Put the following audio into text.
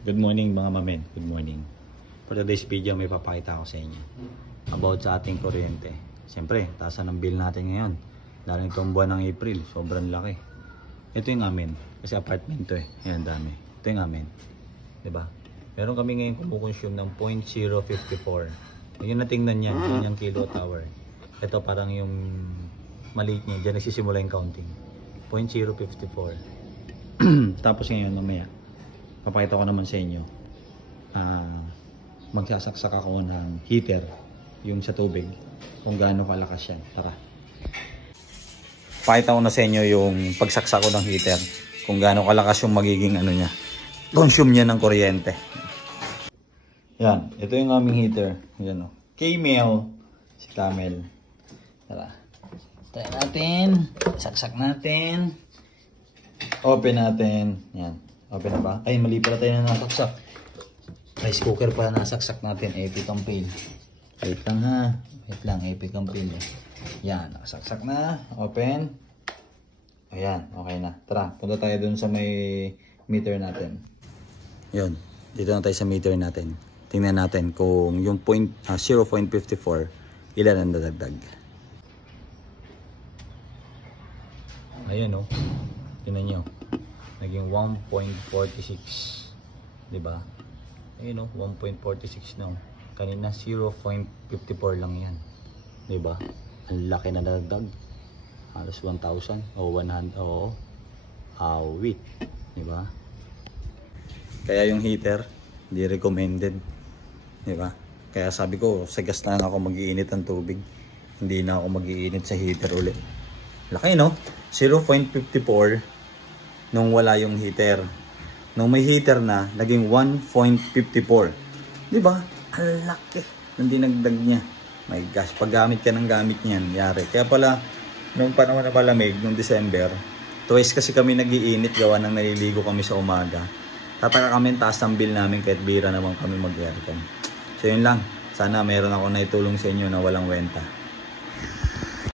Good morning mga mamen, good morning. For today's video may papakita ako sa inyo about sa ating kuryente. Siyempre, taasan ng bill natin ngayon. Dahil itong buwan ng April, sobrang laki. Ito yung amin, kasi apartment to eh. Ayan, dami. Ito yung amin. Diba? Meron kami ngayon kumukonsume ng 0.054. Yung natingnan niya, yun yung kilowatt hour. Ito parang yung maliit niya, dyan nagsisimula yung counting. 0.054. Tapos ngayon, mamaya, papakita ko naman sa inyo, magsasaksak ako ng heater, yung sa tubig, kung gaano kalakas yan. Tara. Pakita ko na sa inyo yung pagsaksak ko ng heater, kung gaano kalakas yung magiging ano niya, consume niya ng kuryente. Yan, ito yung aming heater. Yan o. K-Mail, si Camel. Tara. Try natin. Saksak natin. Open natin. Yan. Open na ba? Ay, mali pala tayo na nasaksak. Rice cooker pala nasaksak natin. Epic ang fail. Wait lang ha. Wait lang. Epic ang fail eh. Yan. Nakasaksak na. Open. Ayan. Okay na. Tara. Punta tayo dun sa may meter natin. Yun. Dito na tayo sa meter natin. Tingnan natin kung yung 0.54 ilan ang dadagdag. Ayan o. Tingnan nyo. Naging 1.46, diba? Ayun o, 1.46 na. Kanina 0.54 lang yan, diba? Ang laki na nadagdag. Halos 1,000 o 100 o awit, diba? Kaya yung heater, hindi recommended, diba? Kaya sabi ko, sa gas na ako mag-iinit ng tubig. Hindi na ako mag-iinit sa heater ulit. Laki no? 0.54 nung wala yung heater. Nung may heater na, naging 1.54. Diba? Ang laki ng dinagdag niya. My gosh, pag gamit ka ng gamit niyan, yari. Kaya pala, nung panahon na malamig, nung December, twice kasi kami nag-iinit, gawa ng naliligo kami sa umaga. Tataka kami taas ng bill namin kahit bira naman kami mag-aircon. So yun lang. Sana meron ako na itulong sa inyo na walang wenta.